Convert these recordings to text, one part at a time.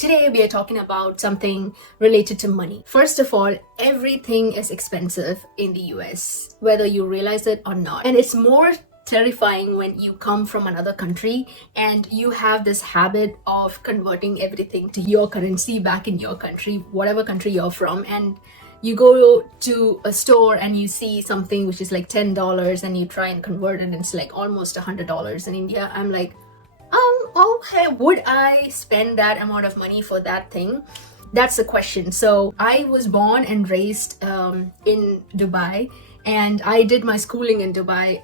today we are talking about something related to money. First of all, everything is expensive in the US, whether you realize it or not. And it's more terrifying when you come from another country and you have this habit of converting everything to your currency back in your country, whatever country you're from, and you go to a store and you see something which is like $10 and you try and convert it and it's like almost $100 in India. I'm like, hey, would I spend that amount of money for that thing? That's the question. So I was born and raised in Dubai, and I did my schooling in Dubai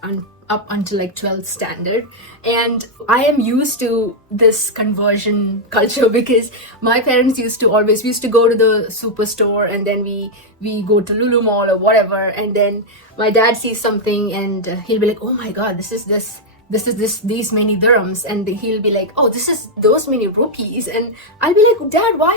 up until like 12th standard, and I am used to this conversion culture because my parents used to go to the superstore, and then we go to Lulu Mall or whatever, and then my dad sees something and he'll be like, oh my god, this is these many dirhams, and he'll be like, oh, this is those many rupees, and I'll be like, Dad, why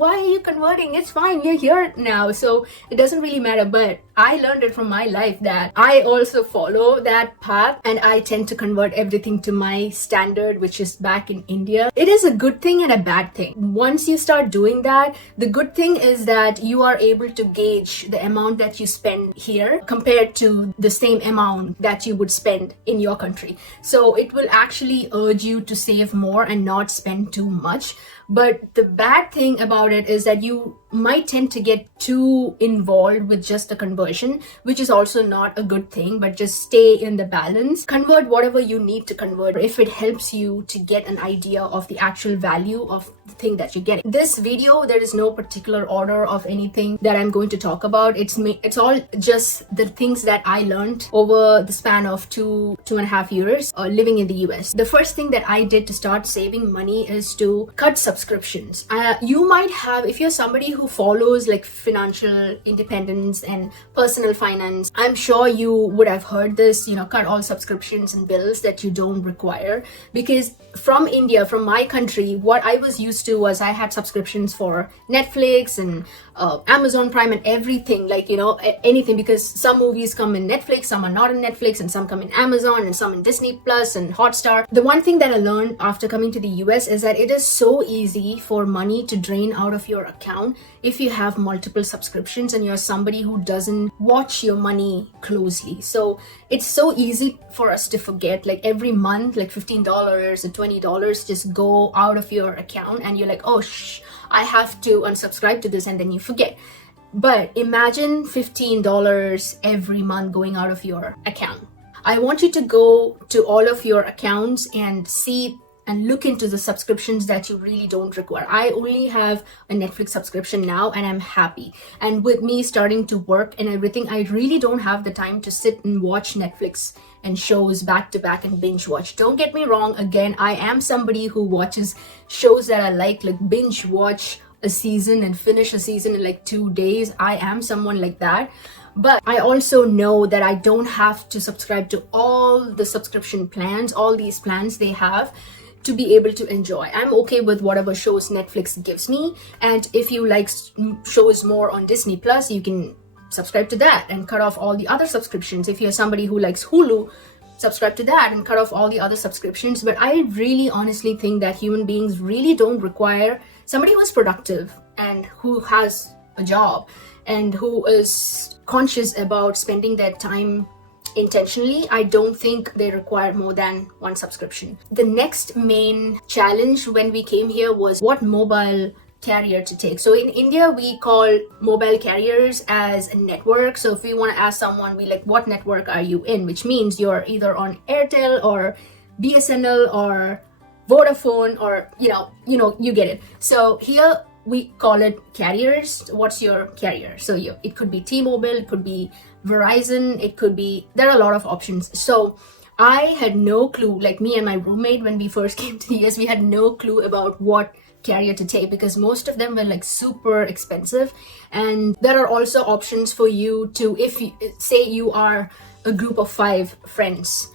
are you converting? It's fine, you're here now, so it doesn't really matter. But I learned it from my life that I also follow that path, and I tend to convert everything to my standard, which is back in India. It is a good thing and a bad thing. Once you start doing that, the good thing is that you are able to gauge the amount that you spend here compared to the same amount that you would spend in your country. So it will actually urge you to save more and not spend too much. But the bad thing about it is that you might tend to get too involved with just the conversion, which is also not a good thing, but just stay in the balance. Convert whatever you need to convert if it helps you to get an idea of the actual value of the thing that you're getting. This video, there is no particular order of anything that I'm going to talk about. It's all just the things that I learned over the span of two and a half years living in the US. The first thing that I did to start saving money is to cut subscriptions. You might have, if you're somebody who follows like financial independence and personal finance, I'm sure you would have heard this, cut all subscriptions and bills that you don't require. Because from India, from my country, what I was used to was I had subscriptions for Netflix and Amazon Prime and everything, like, anything, because some movies come in Netflix, some are not in Netflix, and some come in Amazon, and some in Disney Plus and Hotstar. The one thing that I learned after coming to the US is that it is so easy for money to drain out of your account if you have multiple subscriptions and you're somebody who doesn't watch your money closely. So it's so easy for us to forget, like every month, like $15 or $20 just go out of your account, and you're like, oh I have to unsubscribe to this, and then you forget. But imagine $15 every month going out of your account. I want you to go to all of your accounts and see and look into the subscriptions that you really don't require. I only have a Netflix subscription now, and I'm happy. And with me starting to work and everything, I really don't have the time to sit and watch Netflix and shows back to back and binge watch. Don't get me wrong, again, I am somebody who watches shows that I like binge watch a season and finish a season in like 2 days. I am someone like that. But I also know that I don't have to subscribe to all the subscription plans, all these plans they have, to be able to enjoy. I'm okay with whatever shows Netflix gives me, and if you like shows more on Disney Plus, you can subscribe to that and cut off all the other subscriptions. If you're somebody who likes Hulu, subscribe to that and cut off all the other subscriptions. But I really honestly think that human beings really don't require somebody who's productive and who has a job and who is conscious about spending their time intentionally. I don't think they require more than one subscription. The next main challenge when we came here was what mobile carrier to take. So in India, we call mobile carriers as a network. So if we want to ask someone, we like, what network are you in? Which means you're either on Airtel or BSNL or Vodafone, or you get it. So here we call it carriers. What's your carrier? So it could be T-Mobile, it could be Verizon, there are a lot of options. So I had no clue, like me and my roommate, when we first came to the US, we had no clue about what carrier to take because most of them were like super expensive. And there are also options for you to, if you say you are a group of 5 friends,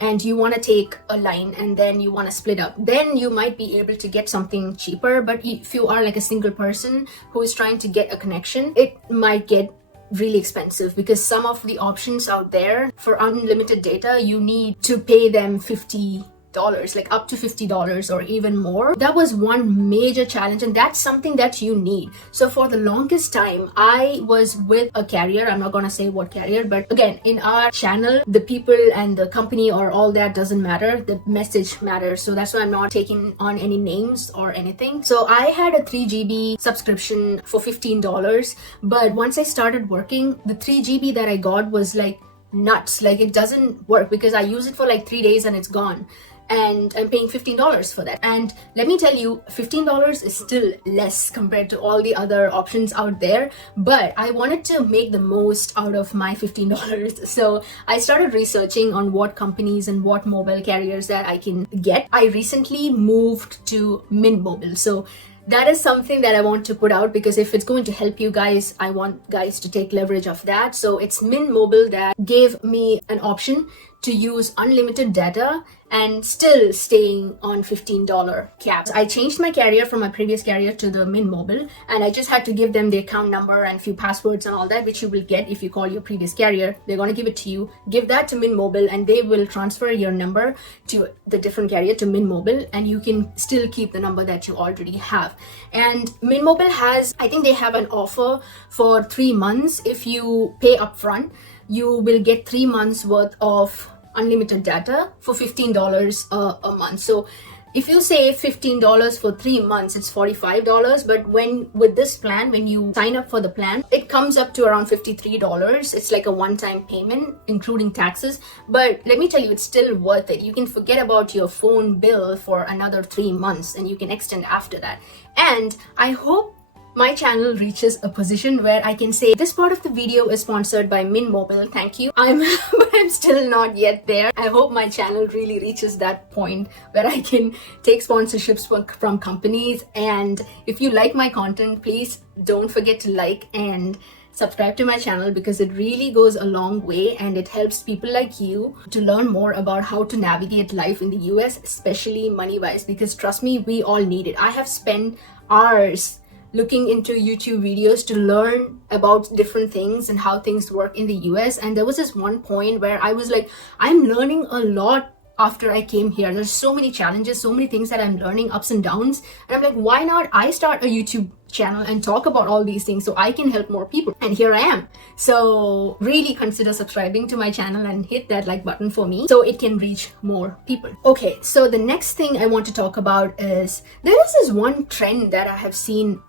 and you want to take a line and then you want to split up, then you might be able to get something cheaper. But if you are like a single person who is trying to get a connection, it might get really expensive because some of the options out there for unlimited data, you need to pay them $50 dollars, like up to $50 or even more. That was one major challenge, and that's something that you need. So for the longest time, I was with a carrier. I'm not gonna say what carrier, but again, in our channel, the people and the company or all that doesn't matter. The message matters. So that's why I'm not taking on any names or anything. So I had a 3 GB subscription for $15, but once I started working, the 3 GB that I got was like nuts. Like, it doesn't work because I use it for like 3 days and it's gone, and I'm paying $15 for that. And let me tell you, $15 is still less compared to all the other options out there, but I wanted to make the most out of my $15. So I started researching on what companies and what mobile carriers that I can get. I recently moved to Mint Mobile, so that is something that I want to put out, because if it's going to help you guys, I want guys to take leverage of that. So it's Mint Mobile that gave me an option to use unlimited data and still staying on $15 caps. I changed my carrier from my previous carrier to the Mint Mobile, and I just had to give them the account number and few passwords and all that, which you will get if you call your previous carrier. They're going to give it to you. Give that to Mint Mobile, and they will transfer your number to the different carrier to Mint Mobile, and you can still keep the number that you already have. And Mint Mobile has, I think they have an offer for 3 months. If you pay upfront, you will get 3 months worth of unlimited data for $15 a month. So if you save $15 for 3 months, it's $45. But with this plan, when you sign up for the plan, it comes up to around $53. It's like a one-time payment, including taxes. But let me tell you, it's still worth it. You can forget about your phone bill for another 3 months, and you can extend after that. And I hope my channel reaches a position where I can say this part of the video is sponsored by Mint Mobile. Thank you. But I'm still not yet there. I hope my channel really reaches that point where I can take sponsorships from companies. And if you like my content, please don't forget to like and subscribe to my channel, because it really goes a long way and it helps people like you to learn more about how to navigate life in the US, especially money-wise, because trust me, we all need it. I have spent hours looking into YouTube videos to learn about different things and how things work in the US. And there was this one point where I was like, I'm learning a lot after I came here. There's so many challenges, so many things that I'm learning, ups and downs. And I'm like, why not I start a YouTube channel and talk about all these things so I can help more people? And here I am. So really consider subscribing to my channel and hit that like button for me so it can reach more people. Okay, so the next thing I want to talk about is there is this one trend that I have seen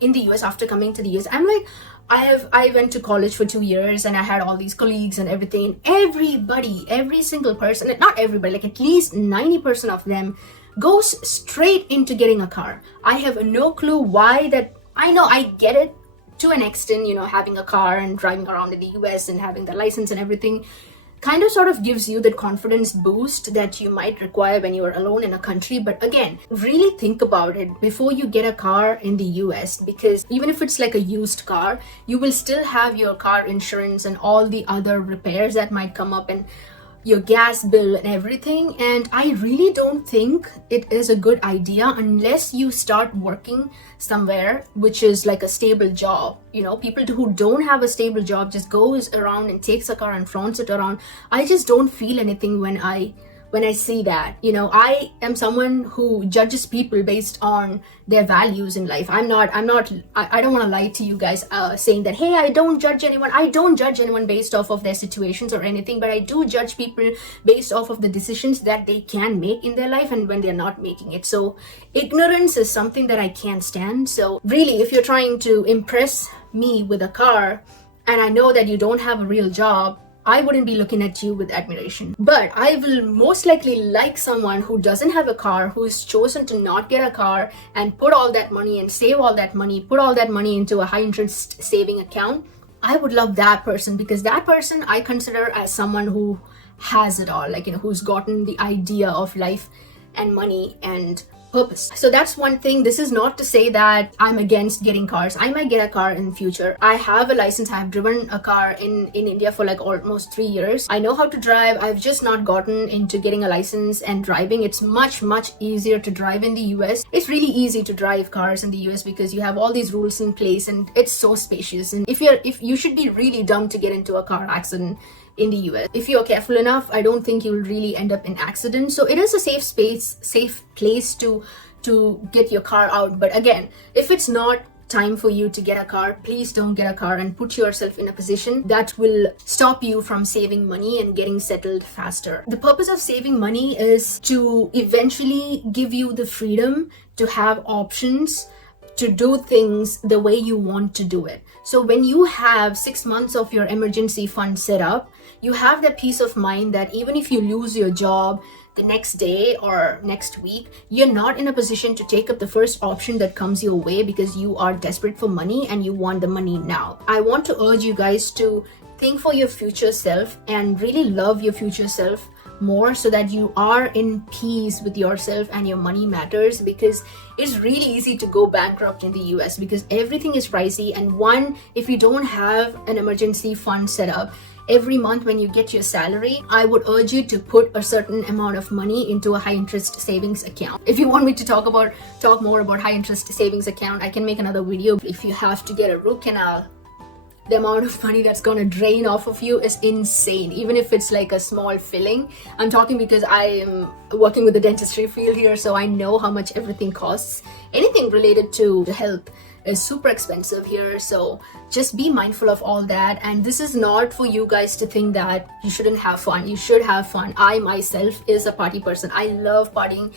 in the US after coming to the US. I'm like, I went to college for 2 years and I had all these colleagues and everything. Everybody, every single person, not everybody, like at least 90% of them goes straight into getting a car. I have no clue why that. I know I get it to an extent, having a car and driving around in the US and having the license and everything kind of sort of gives you that confidence boost that you might require when you are alone in a country. But again, really think about it before you get a car in the US, because even if it's like a used car, you will still have your car insurance and all the other repairs that might come up, and your gas bill and everything. And I really don't think it is a good idea unless you start working somewhere which is like a stable job. People who don't have a stable job just goes around and takes a car and flaunts it around. I just don't feel anything when I see that. I am someone who judges people based on their values in life. I don't want to lie to you guys saying that, hey, I don't judge anyone. I don't judge anyone based off of their situations or anything, but I do judge people based off of the decisions that they can make in their life and when they're not making it. So ignorance is something that I can't stand. So really, if you're trying to impress me with a car and I know that you don't have a real job, I wouldn't be looking at you with admiration. But I will most likely like someone who doesn't have a car, who's chosen to not get a car and put all that money and save all that money, put all that money into a high interest saving account. I would love that person, because that person I consider as someone who has it all, who's gotten the idea of life and money and purpose. So that's one thing. This is not to say that I'm against getting cars. I might get a car in the future. I have a license. I have driven a car in India for like almost 3 years. I know how to drive. I've just not gotten into getting a license and driving. It's much easier to drive in the US. It's really easy to drive cars in the US because you have all these rules in place and it's so spacious. And if you should be really dumb to get into a car accident in the US. If you're careful enough, I don't think you'll really end up in accidents. So it is a safe place to get your car out. But again, if it's not time for you to get a car, please don't get a car and put yourself in a position that will stop you from saving money and getting settled faster. The purpose of saving money is to eventually give you the freedom to have options to do things the way you want to do it. So when you have 6 months of your emergency fund set up, you have that peace of mind that even if you lose your job the next day or next week, you're not in a position to take up the first option that comes your way because you are desperate for money and you want the money now. I want to urge you guys to think for your future self and really love your future self more so that you are in peace with yourself and your money matters, because it's really easy to go bankrupt in the US because everything is pricey. And one, if you don't have an emergency fund set up, every month when you get your salary, I would urge you to put a certain amount of money into a high interest savings account. If you want me to talk more about high interest savings account, I can make another video. If you have to get a root canal, the amount of money that's going to drain off of you is insane, even if it's like a small filling. I'm talking because I am working with the dentistry field here, so I know how much everything costs. Anything related to health is super expensive here, so just be mindful of all that. And this is not for you guys to think that you shouldn't have fun. You should have fun. I myself is a party person. I love partying.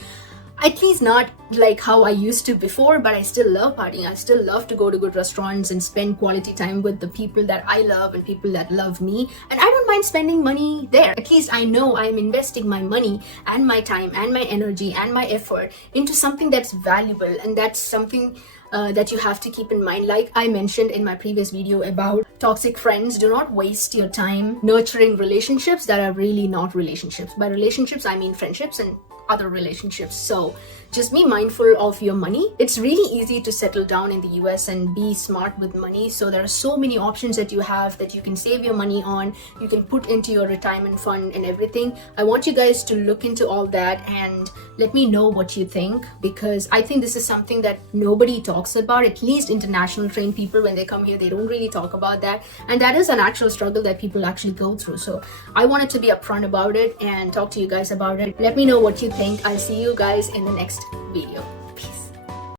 At least not like how I used to before, but I still love partying. I still love to go to good restaurants and spend quality time with the people that I love and people that love me. And I don't mind spending money there. At least I know I'm investing my money and my time and my energy and my effort into something that's valuable. And that's something that you have to keep in mind. Like I mentioned in my previous video about toxic friends, do not waste your time nurturing relationships that are really not relationships. By relationships, I mean friendships and other relationships. So just be mindful of your money. It's really easy to settle down in the US and be smart with money. So there are so many options that you have that you can save your money on, you can put into your retirement fund and everything. I want you guys to look into all that and let me know what you think, because I think this is something that nobody talks about. At least international trained people, when they come here, they don't really talk about that. And that is an actual struggle that people actually go through. So I wanted to be upfront about it and talk to you guys about it. Let me know what you think. I'll see you guys in the next video.